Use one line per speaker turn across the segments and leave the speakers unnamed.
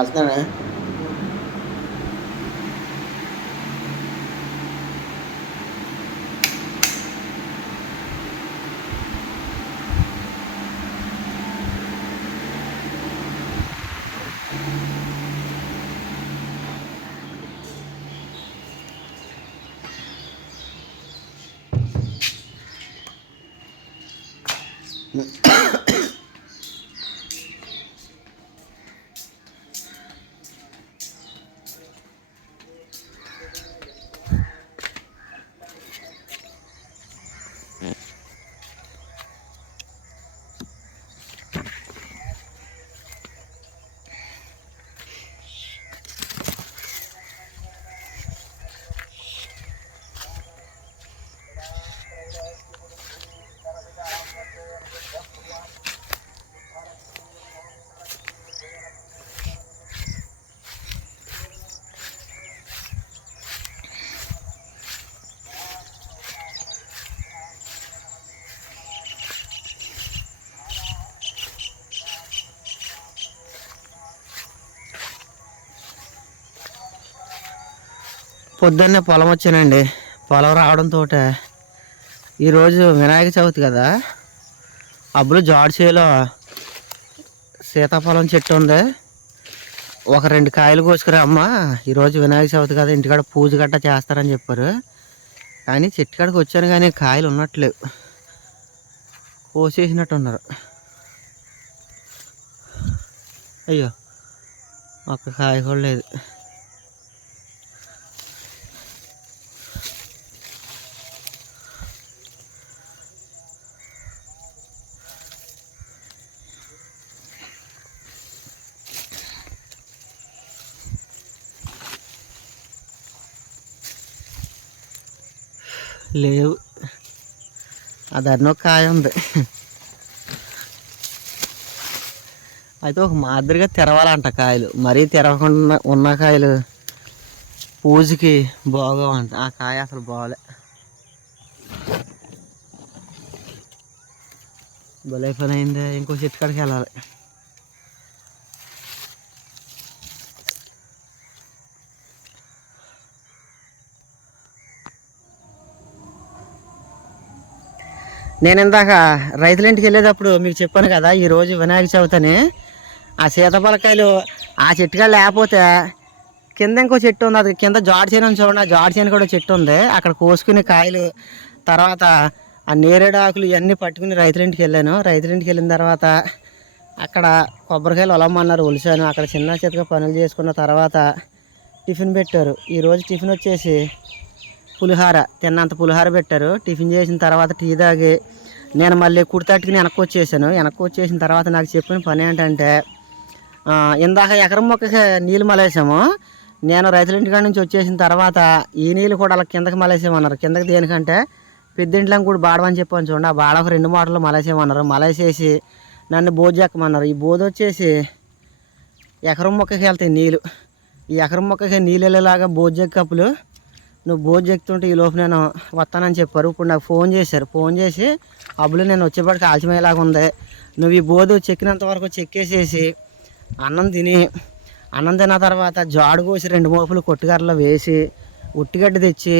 వెళ్తాను పొద్దున్నే పొలం వచ్చానండి. పొలం రావడంతో ఈరోజు వినాయక చవితి కదా. అబ్బులు జాడ్చేలో సీతాఫలం చెట్టు ఉంది. ఒక రెండు కాయలు కోసుకురా అమ్మ. ఈరోజు వినాయక చవితి కదా ఇంటికాడ పూజ గట్ట చేస్తారని చెప్పారు. కానీ చెట్టు కాడికి వచ్చాను కానీ కాయలు ఉన్నట్లేవు. కోసేసినట్టు ఉన్నారు అయ్యో ఒక్క కాయ కూడా లేదు. లేవు. అదన్నో కాయ ఉంది అయితే ఒక మాదిరిగా తెరవాలంట కాయలు. మరీ తెరవకుండా ఉన్న కాయలు పూజకి బాగోవంట. ఆ కాయ అసలు బాగాలే భలే పని ఇంకో చెట్టు కాడికి వెళ్ళాలి నేను ఇందాక రైతుల ఇంటికి వెళ్ళేటప్పుడు మీకు చెప్పాను కదా ఈరోజు వినాయక చవితి అని ఆ సీతపలకాయలు ఆ చెట్టుగా లేకపోతే కింద ఇంకో చెట్టు ఉంది. అది కింద జాడి చేను చూడండి. ఆ జాడి చేను కూడా చెట్టు ఉంది. అక్కడ కోసుకునే కాయలు తర్వాత ఆ నేరేడు ఆకులు ఇవన్నీ పట్టుకుని రైతుల ఇంటికి వెళ్ళాను. రైతుల ఇంటికి వెళ్ళిన తర్వాత అక్కడ కొబ్బరికాయలు ఒలమ్మన్నారు ఒలిసాను అక్కడ చిన్న చితక పనులు చేసుకున్న తర్వాత టిఫిన్ పెట్టారు. ఈరోజు టిఫిన్ వచ్చేసి పులిహార తిన్నంత పులిహార పెట్టారు. టిఫిన్ చేసిన తర్వాత టీ తాగి నేను మళ్ళీ కుడితట్టుకుని వెనక్కి వచ్చేసాను. వెనక్కి వచ్చేసిన తర్వాత నాకు చెప్పిన పని ఏంటంటే ఇందాక ఎకరం మొక్కకి నీళ్ళు మలేసాము. నేను రైతుల ఇంటికాడ నుంచి వచ్చేసిన తర్వాత ఈ నీళ్ళు కూడా అలా కిందకి మలేసేమన్నారు. కిందకి దేనికంటే పెద్దింట్లో కూడా బాడమని చెప్పాను చూడండి. ఆ బాడ ఒక రెండు మూటలు మలేసేమన్నారు. మలేసేసి నన్ను బోజెక్కమన్నారు ఈ బోధ వచ్చేసి ఎకరం మొక్కకి వెళ్తాయి నీళ్ళు. ఈ ఎకరం మొక్కకి నీళ్ళు వెళ్ళేలాగా బోజెక్ కప్పులు నువ్వు భోజనం చెప్తుంటే ఈ లోపు నేను వస్తానని చెప్పారు. ఇప్పుడు నాకు ఫోన్ చేశారు. ఫోన్ చేసి అబ్బులు నేను వచ్చేప్పటికి ఆలస్యమయ్యేలాగా ఉంది. నువ్వు ఈ బోధు చెక్కినంత వరకు చెక్కేసేసి అన్నం తిని అన్నం తిన్న తర్వాత జాడు కోసి రెండు మోపులు కొట్టుగారలో వేసి ఉట్టిగడ్డ తెచ్చి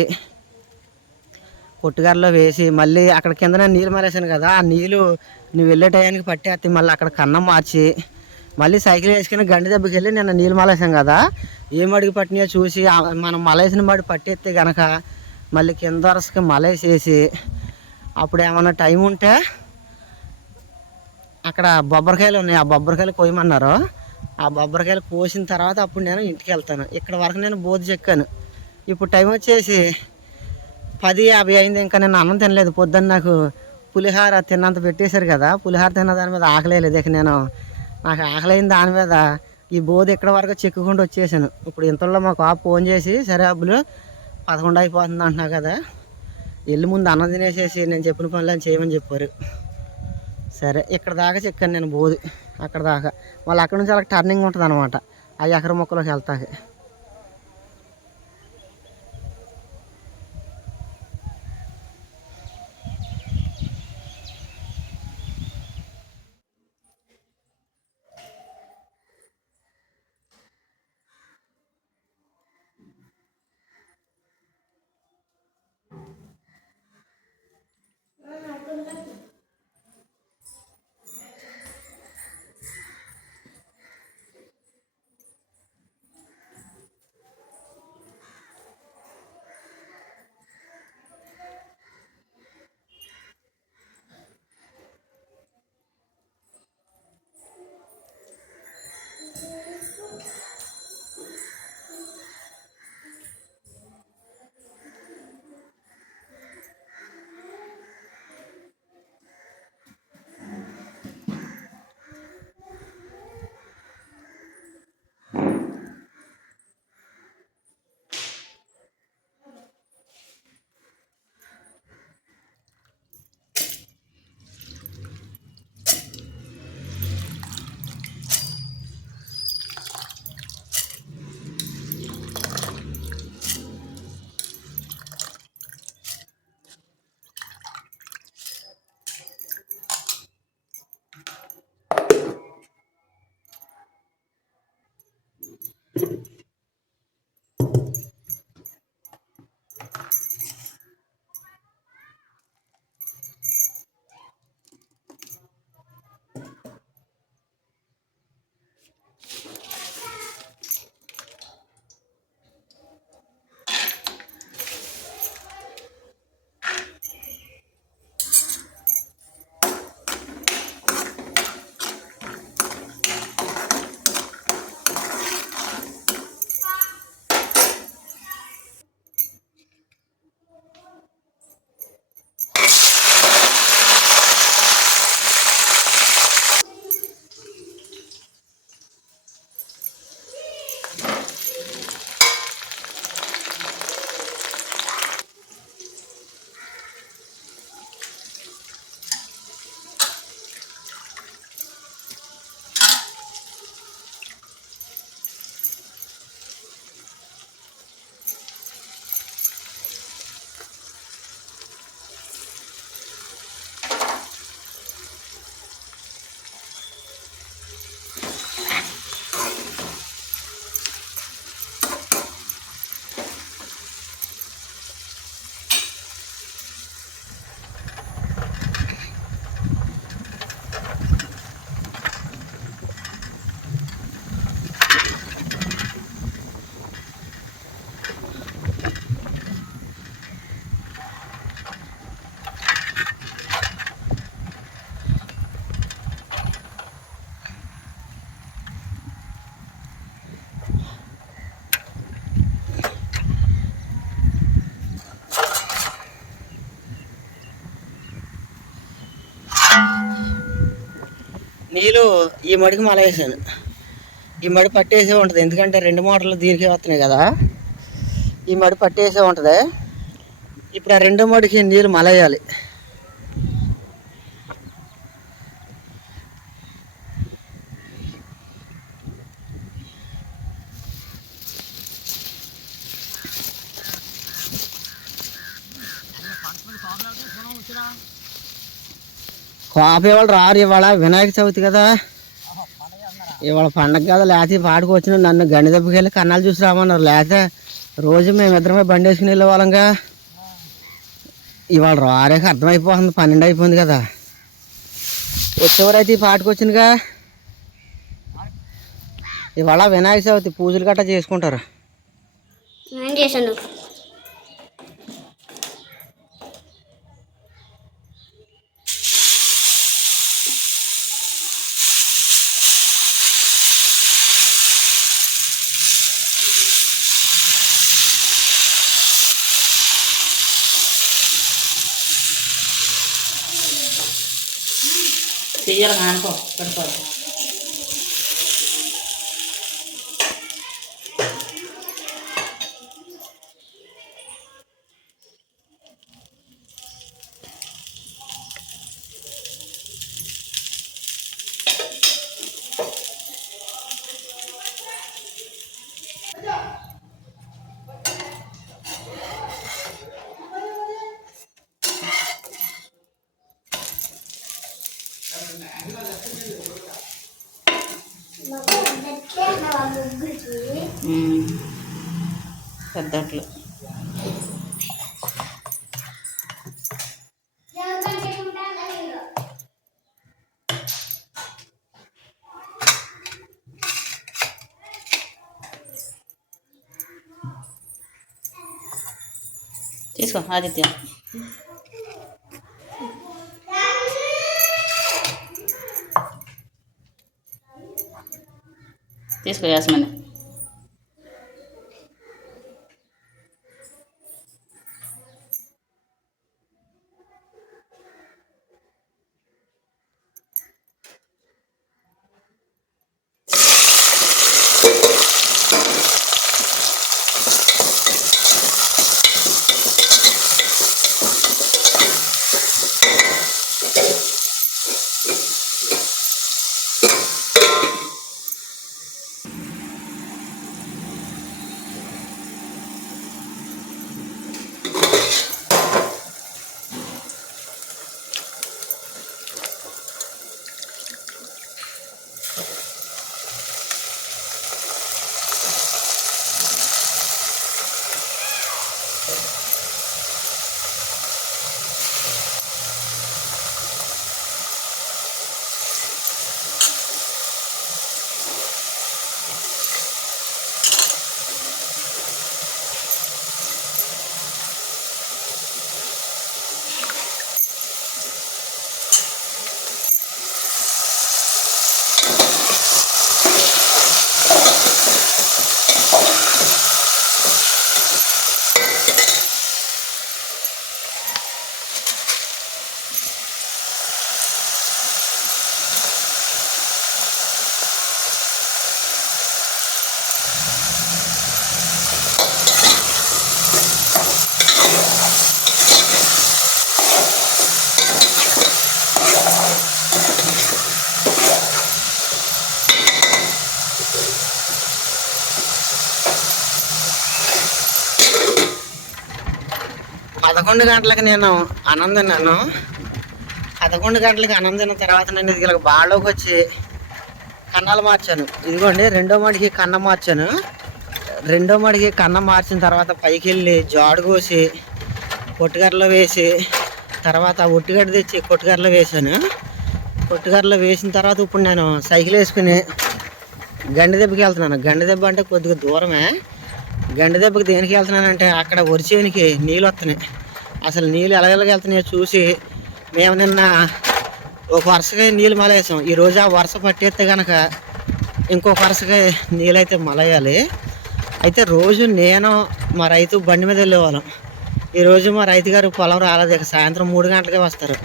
కొట్టుగారలో వేసి మళ్ళీ అక్కడ కింద నీళ్ళు మారేసాను కదా ఆ నీళ్ళు నువ్వు వెళ్ళే టయానికి పట్టేస్తే మళ్ళీ అక్కడ కన్నం మార్చి మళ్ళీ సైకిల్ వేసుకుని గండి దెబ్బకి వెళ్ళి నిన్న నీళ్ళు మలేసాం కదా. ఏం అడిగి పట్టినాయో చూసి మనం మలేసిన మడి పట్టేస్తే గనక మళ్ళీ కింద వరసకి మలేసేసి అప్పుడు ఏమన్నా టైం ఉంటే అక్కడ బొబ్బరికాయలు ఉన్నాయి. ఆ బొబ్బరికాయలు కోయమన్నారు ఆ బొబ్బరికాయలు కోసిన తర్వాత అప్పుడు నేను ఇంటికి వెళ్తాను. ఇక్కడ వరకు నేను బోధి చెక్కాను. ఇప్పుడు టైం వచ్చేసి పది యాభై అయింది. ఇంకా నేను అన్నం తినలేదు. పొద్దున్న నాకు పులిహార తిన్నంత పెట్టేశారు కదా. పులిహార తిన్న దాని మీద ఆకలేదు లేదు. ఇక నేను నాకు ఆకలి దాని మీద. ఈ బోధి ఇక్కడ వరకు చెక్కుకుంటూ వచ్చేసాను. ఇప్పుడు ఇంతలో మాకు ఆ ఫోన్ చేసి సరే అబ్బులు పదకొండు అయిపోతుంది అంటున్నావు కదా. వెళ్ళి ముందు అన్నం తినేసేసి నేను చెప్పిన పనులు చేయమని చెప్పారు. సరే ఇక్కడ దాకా చెక్కాను నేను బోధి. అక్కడ దాకా. మళ్ళీ అక్కడ నుంచి అలా టర్నింగ్ ఉంటుంది అనమాట ఆ ఎకర మొక్కలోకి వెళ్తాకి. నీళ్ళు ఈ మడికి మల వేసాను ఈ మడి పట్టేసే ఉంటుంది. ఎందుకంటే రెండు మోటార్లు దీనికి వస్తున్నాయి కదా. ఈ మడి పట్టేసే ఉంటుంది. ఇప్పుడు ఆ రెండో మడికి నీళ్ళు మలయాలి పాప ఇవాళ రారు ఇవాళ వినాయక చవితి కదా. ఇవాళ పండగ కదా లేకపోతే పాడుకు వచ్చిన నన్ను గండి దెబ్బకి వెళ్ళి కన్నాలు చూసి రామన్నారు. లేకపోతే రోజు మేమిద్దరమే బండి వేసుకుని వెళ్ళే వాళ్ళంగా. ఇవాళ రారేక అర్థమైపోతుంది పన్నెండు అయిపోయింది కదా. వచ్చేవారైతే ఈ పాటకు వచ్చిందిగా ఇవాళ వినాయక చవితి పూజలు గట్రా చేసుకుంటారు?
गिजर घान
को पड़को పెట్టుకో తీసుకో ఆదిత్య. తీసుకో యాస్మని
పదకొండు గంటలకు నేను అన్నం తిన్నాను పదకొండు గంటలకు అన్నం తిన్న తర్వాత నేను ఇది బాడలోకి వచ్చి కన్నాలు మార్చాను. ఇదిగోండి రెండో మడికి కన్న మార్చాను. రెండో మడికి కన్న మార్చిన తర్వాత పైకి వెళ్ళి జాడు కోసి పొట్టుగడ్డలో వేసి తర్వాత ఒట్టిగడ్డ తెచ్చి కొట్టుగడ్డలో వేసాను కొట్టుగడ్డలో వేసిన తర్వాత ఇప్పుడు నేను సైకిల్ వేసుకుని గండి దెబ్బకి వెళ్తున్నాను. గండి దెబ్బ అంటే కొద్దిగా దూరమే. గండి దెబ్బకి దేనికి వెళ్తున్నానంటే అక్కడ ఒరిచేనికి నీళ్ళు వస్తున్నాయి. అసలు నీళ్ళు ఎలాగెలాగ వెళ్తున్నాయో చూసి మేము నిన్న ఒక వరుసగా నీళ్ళు మలేసాం ఈరోజు ఆ వరుస పట్టేస్తే కనుక ఇంకో వరుసగా నీళ్ళైతే మలయాలి అయితే రోజు నేను మా రైతు బండి మీద వెళ్ళేవాళ్ళం. ఈరోజు మా రైతు గారు పొలం రాలేదు. ఇక సాయంత్రం మూడు గంటలకే వస్తారు.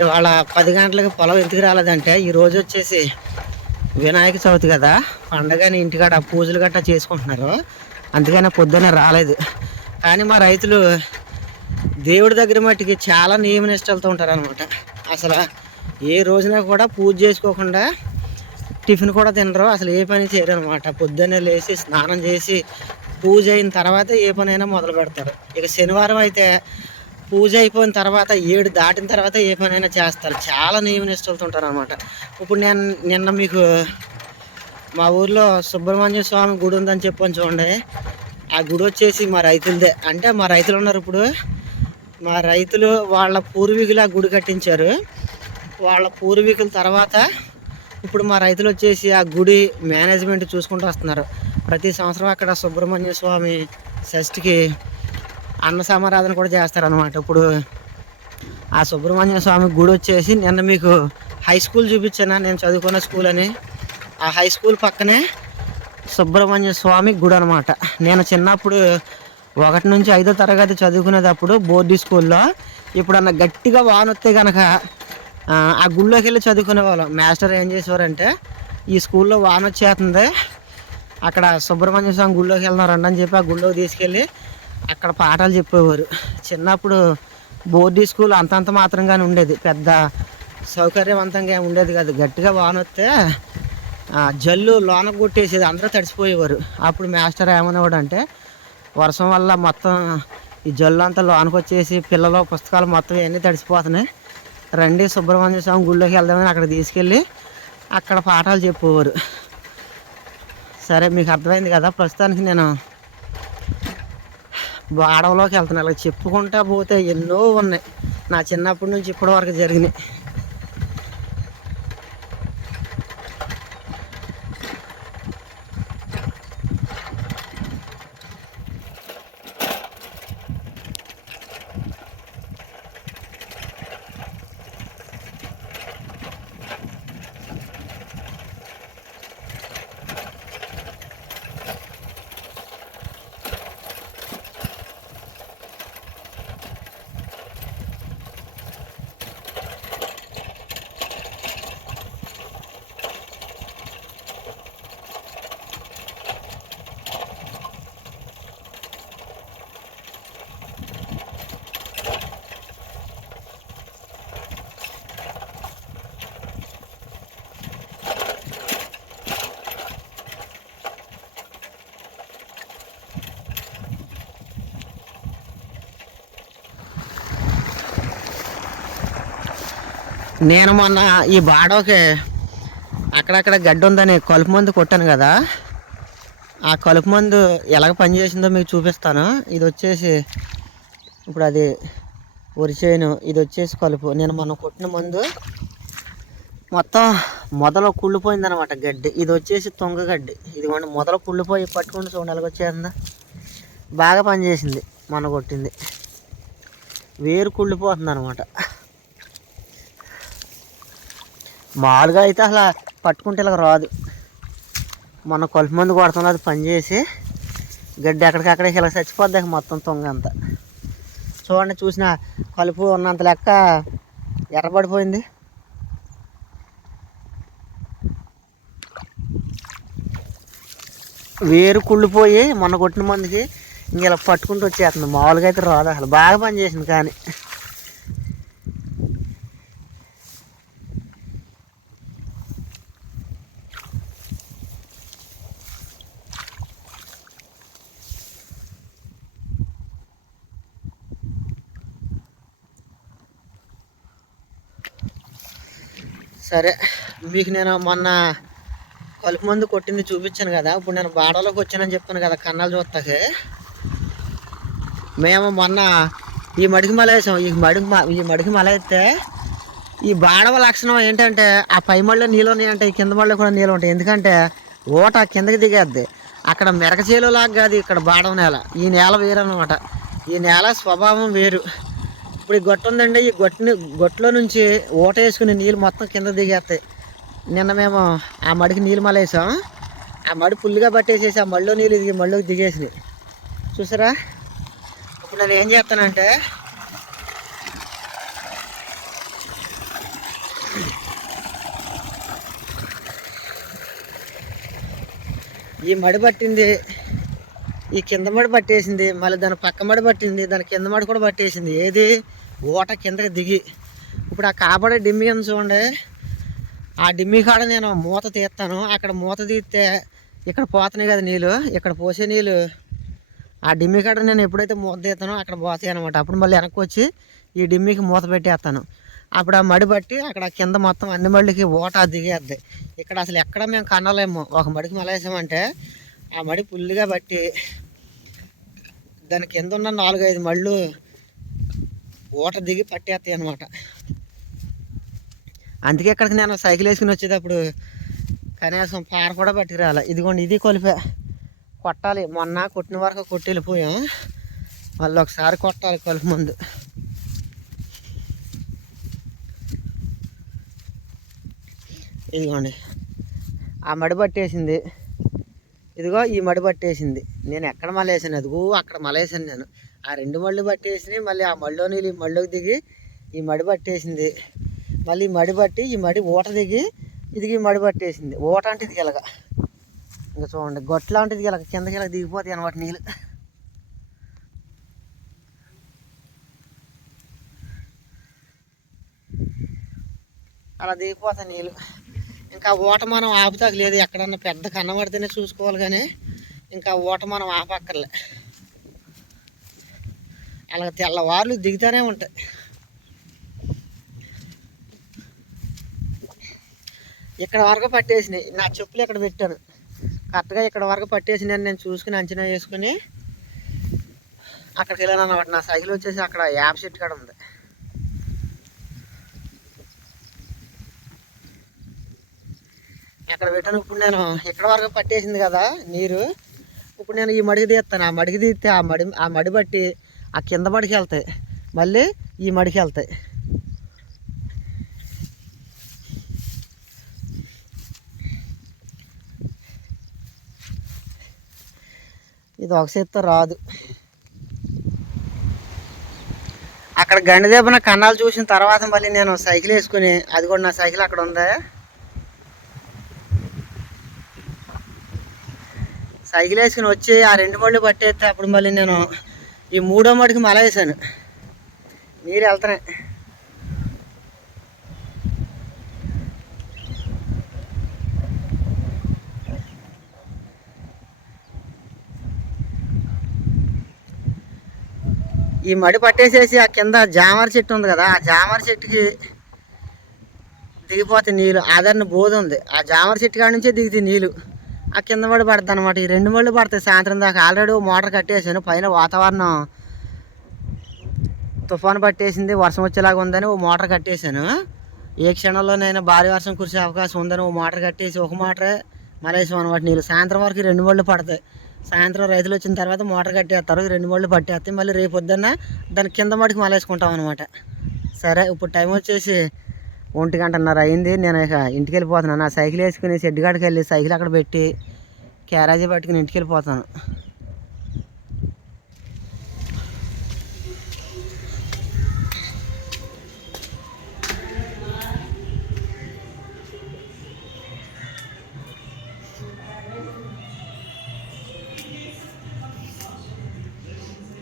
ఇవాళ పది గంటలకి పొలం ఎందుకు రాలేదంటే ఈరోజు వచ్చేసి వినాయక చవితి కదా. పండగని ఇంటికాడ పూజలు గట్టా చేసుకుంటున్నారు. అందుకనే పొద్దున్నే రాలేదు. కానీ మా రైతులు దేవుడి దగ్గర మట్టికి చాలా నియమ నిష్టలతో ఉంటారు అనమాట అసలు ఏ రోజున కూడా పూజ చేసుకోకుండా టిఫిన్ కూడా తినరు. అసలు ఏ పని చేయరు అనమాట పొద్దున్నే లేచి స్నానం చేసి పూజ అయిన తర్వాత ఏ పనైనా మొదలు పెడతారు. ఇక శనివారం అయితే పూజ అయిపోయిన తర్వాత ఏడు దాటిన తర్వాత ఏ పనైనా చేస్తారు. చాలా నియమ నిష్టలతో ఉంటారు అనమాట ఇప్పుడు నేను నిన్న మీకు మా ఊర్లో సుబ్రహ్మణ్య స్వామి గుడి ఉందని చెప్పని చూడండి. ఆ గుడి వచ్చేసి మా రైతులదే. అంటే మా రైతులు ఉన్నారు ఇప్పుడు. మా రైతులు వాళ్ళ పూర్వీకుల గుడి కట్టించారు. వాళ్ళ పూర్వీకుల తర్వాత ఇప్పుడు మా రైతులు వచ్చేసి ఆ గుడి మేనేజ్మెంట్ చూసుకుంటూ వస్తున్నారు. ప్రతి సంవత్సరం అక్కడ సుబ్రహ్మణ్య స్వామి షష్ఠికి అన్న సమారాధన కూడా చేస్తారనమాట ఇప్పుడు ఆ సుబ్రహ్మణ్య స్వామి గుడి వచ్చేసి నిన్న మీకు హై స్కూల్ చూపించాను? నేను చదువుకున్న స్కూల్ అని. ఆ హై స్కూల్ పక్కనే సుబ్రహ్మణ్య స్వామి గుడి అనమాట నేను చిన్నప్పుడు ఒకటి నుంచి ఐదో తరగతి చదువుకునేటప్పుడు బోర్డీ స్కూల్లో ఇప్పుడన్నా గట్టిగా వాన వస్తే కనుక ఆ, గుళ్ళోకి వెళ్ళి చదువుకునే వాళ్ళం. మాస్టర్ ఏం చేసేవారంటే ఈ స్కూల్లో వాన వచ్చేస్తుంది అక్కడ సుబ్రహ్మణ్య స్వామి గుళ్ళోకి వెళ్దాం రండి అని చెప్పి ఆ గుళ్ళోకి తీసుకెళ్ళి అక్కడ పాఠాలు చెప్పేవారు. చిన్నప్పుడు బోర్డీ స్కూల్ అంతంత మాత్రంగానే ఉండేది. పెద్ద సౌకర్యవంతంగా ఉండేది కాదు. గట్టిగా వాన వస్తే జల్లు లోన కొట్టేసేది. అందరూ తడిసిపోయేవారు. అప్పుడు మాస్టర్ ఏమనేవాడు అంటే వర్షం వల్ల మొత్తం ఈ జల్లు అంతా లోనకి వచ్చేసి పిల్లలు పుస్తకాలు మొత్తం ఇవన్నీ తడిసిపోతున్నాయి. రండి సుబ్రహ్మణ్య స్వామి గుళ్ళోకి వెళ్దామని అక్కడ తీసుకెళ్ళి అక్కడ పాఠాలు చెప్పేవారు. సరే మీకు అర్థమైంది కదా? ప్రస్తుతానికి నేను అడవిలోకి వెళ్తున్నాను. అలా చెప్పుకుంటా పోతే ఎన్నో ఉన్నాయి. నా చిన్నప్పటి నుంచి ఇప్పటి వరకు జరిగినాయి. నేను మొన్న ఈ బాడోకి అక్కడక్కడ గడ్డి ఉందని కలుపు మందు కొట్టాను కదా. ఆ కలుపు మందు ఎలాగ పనిచేసిందో మీకు చూపిస్తాను. ఇది వచ్చేసి ఇప్పుడు అది వరిచేను ఇది వచ్చేసి కలుపు. నేను మొన్న కొట్టిన మందు మొత్తం మొదలు కుళ్ళిపోయింది అనమాట గడ్డి. ఇది వచ్చేసి తొంగ గడ్డి. ఇది మొదలు కుళ్ళిపోయి పట్టుకుని చూడండి వచ్చేసిందా. బాగా పనిచేసింది మొన్న కొట్టింది. వేరు కుళ్ళిపోతుంది అనమాట మామూలుగా అయితే అసలు పట్టుకుంటే ఇలా రాదు. మన కొలుపు మందు కొడుతున్నది అది పనిచేసి గడ్డి ఎక్కడికక్కడే ఇలా చచ్చిపోద్ది మొత్తం తొంగ అంతా. చూడండి చూసిన కలుపు ఉన్నంత లెక్క ఎర్రబడిపోయింది. వేరు కుళ్ళిపోయి మొన్న కొట్టిన మందికి ఇంక ఇలా పట్టుకుంటూ వచ్చేస్తుంది. మామూలుగా అయితే రాదు అసలు. బాగా పనిచేసింది కానీ. సరే మీకు నేను మొన్న కలుపు మందు కొట్టింది చూపించాను కదా ఇప్పుడు నేను బాడలోకి వచ్చానని చెప్పాను కదా కన్నాలు చూస్తాకి. మేము మొన్న ఈ మడికి మల వేసాం. ఈ మడికి మ- ఈ మడికి మల వేస్తే ఈ బాడవ లక్షణం ఏంటంటే ఆ పై మళ్ళీ నీళ్ళు ఉన్నాయంటే ఈ కింద మళ్ళీ కూడా నీళ్ళు ఉంటాయి. ఎందుకంటే ఓట కిందకి దిగేద్ది. అక్కడ మెరక చేలులాగా కాదు ఇక్కడ బాడవ నేల. ఈ నేల వేరు అనమాట ఈ నేల స్వభావం వేరు. ఇప్పుడు ఈ గొట్ట ఉందండి. ఈ గొట్టని గొట్టలో నుంచి ఓట వేసుకుని నీళ్ళు మొత్తం కింద దిగేస్తాయి. నిన్న మేము ఆ మడికి నీళ్ళు మలేసాం. ఆ మడి ఫుల్గా పట్టేసేసి ఆ మళ్ళీ నీళ్ళు దిగి మళ్ళీ దిగేసినాయి. చూసారా? ఇప్పుడు నేను ఏం చేస్తానంటే ఈ మడి పట్టింది ఈ కింద మడి పట్టేసింది మళ్ళీ దాని పక్క మడి పట్టింది దాని కింద మడి కూడా పట్టేసింది. ఏది? ఓట కిందకి దిగి. ఇప్పుడు ఆ కాబడే డిమ్మి ఉంది చూడండి. ఆ డిమ్మి కాడ నేను మూత తీస్తాను. అక్కడ మూత తీస్తే ఇక్కడ పోతున్నాయి కదా నీళ్ళు. ఇక్కడ పోసే నీళ్ళు. ఆ డిమ్మి కాడ నేను ఎప్పుడైతే మూత తీస్తానో అక్కడ పోతాయి అనమాట అప్పుడు మళ్ళీ వెనక్కి వచ్చి ఈ డిమ్మికి మూత పెట్టేస్తాను. అప్పుడు ఆ మడి బట్టి అక్కడ కింద మొత్తం అన్ని మడికి ఓట దిగేద్ది. ఇక్కడ అసలు ఎక్కడ మేము కనలేము. ఒక మడికి మలేసామంటే ఆ మడి పుల్లిగా బట్టి దాని కింద ఉన్న నాలుగైదు మళ్ళు ఓట దిగి పట్టేస్తాయి అనమాట అందుకే ఇక్కడికి నేను సైకిల్ వేసుకుని వచ్చేటప్పుడు కనీసం పార కూడా పట్టుకురాలి. ఇదిగోండి ఇది కొలిపే. కొట్టాలి. మొన్న కొట్టిన వరకు కొట్టి వెళ్ళిపోయాం. మళ్ళీ ఒకసారి కొట్టాలి కలుపు ముందు. ఇదిగోండి ఆ మడి పట్టేసింది. ఇదిగో ఈ మడి పట్టేసింది. నేను ఎక్కడ మలేసాను? అదిగో అక్కడ మలేసాను నేను. ఆ రెండు మళ్ళు పట్టేసి మళ్ళీ ఆ మళ్ళీ నీళ్ళు ఈ మళ్ళీకి దిగి ఈ మడి పట్టేసింది. మళ్ళీ ఈ మడి పట్టి ఈ మడి ఊట దిగి ఇదిగి మడి పట్టేసింది. ఊట అంటే ఇది గెలగ. ఇంకా చూడండి గొట్ల అంటే ఇది గెలగ. కిందకి ఇలా దిగిపోతాయి అనమాట నీళ్ళు. అలా దిగిపోతాయి నీళ్ళు. ఇంకా ఓట మనం ఆపుతాక లేదు ఎక్కడన్నా పెద్ద కన్నబడితేనే చూసుకోవాలి కానీ ఇంకా ఓట మనం ఆపక్కర్లే. అలా తెల్లవార్లు దిగుతూనే ఉంటాయి. ఇక్కడ వరకు పట్టేసినాయి. నా చెప్పులు ఇక్కడ పెట్టాను. కరెక్ట్గా ఇక్కడ వరకు పట్టేసినాయి నేను చూసుకుని అంచనా వేసుకుని అక్కడికి వెళ్ళాను అనమాట నా సైకిల్ వచ్చేసి అక్కడ యాప్ సెట్ కాడ ఉంది. అక్కడ పెట్టాను. ఇప్పుడు నేను ఇక్కడ వరకు పట్టేసింది కదా నీరు. ఇప్పుడు నేను ఈ మడికి తీస్తాను. ఆ మడికి తీస్తే ఆ మడి ఆ మడి బట్టి ఆ కింద మడికి వెళ్తాయి. మళ్ళీ ఈ మడికి వెళ్తాయి. ఇది ఒక చేత్తో రాదు. అక్కడ గండిదేపన కన్నాలు చూసిన తర్వాత మళ్ళీ నేను సైకిల్ వేసుకుని అది కూడా నా సైకిల్ అక్కడ ఉందా? సైకిల్ వేసుకుని వచ్చి ఆ రెండు మళ్ళీ పట్టేస్తే అప్పుడు మళ్ళీ నేను ఈ మూడో మటుకు మల వేసాను నీరు వెళ్తున్నాయి ఈ మడి పట్టేసేసి ఆ కింద జామర చెట్టు ఉంది కదా ఆ జామర చెట్టుకి దిగిపోతే నీళ్ళు. ఆదరణ బోధ ఉంది. ఆ జామర చెట్టు కాడ నుంచే దిగుతాయి నీళ్ళు. ఆ కింద పడి పడుతుంది అనమాట ఈ రెండు మళ్ళు పడతాయి సాయంత్రం దాకా ఆల్రెడీ మోటార్ కట్టేసాను. పైన వాతావరణం తుఫాను పట్టేసింది వర్షం వచ్చేలాగా ఉందని ఓ మోటార్ కట్టేశాను ఏ క్షణంలోనైనా భారీ వర్షం కురిసే అవకాశం ఉందని ఓ మోటార్ కట్టేసి ఒక మోటరే మరేసాం అనమాట నీళ్ళు సాయంత్రం వరకు రెండు మళ్ళు పడతాయి. సాయంత్రం రైతులు వచ్చిన తర్వాత మోటార్ కట్టేస్తారు. రెండు మళ్ళు పట్టేస్తాయి. మళ్ళీ రేపు పొద్దున్న దాని కింద మడికి మలేసుకుంటాం అనమాట సరే ఇప్పుడు టైం వచ్చేసి ఒంటి గంటన్నర అయింది. నేను ఇక ఇంటికి వెళ్ళిపోతున్నాను నా సైకిల్ వేసుకుని షెడ్ కాడికి వెళ్ళి సైకిల్ అక్కడ పెట్టి క్యారేజీ పట్టుకుని ఇంటికి వెళ్ళిపోతాను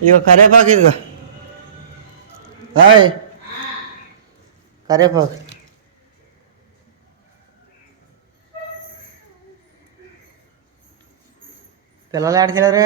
ఇగో కరేపాకు ఇదిగో హాయ్ కరేపాకు. పిల్లలు ఆడికెళ్ళారు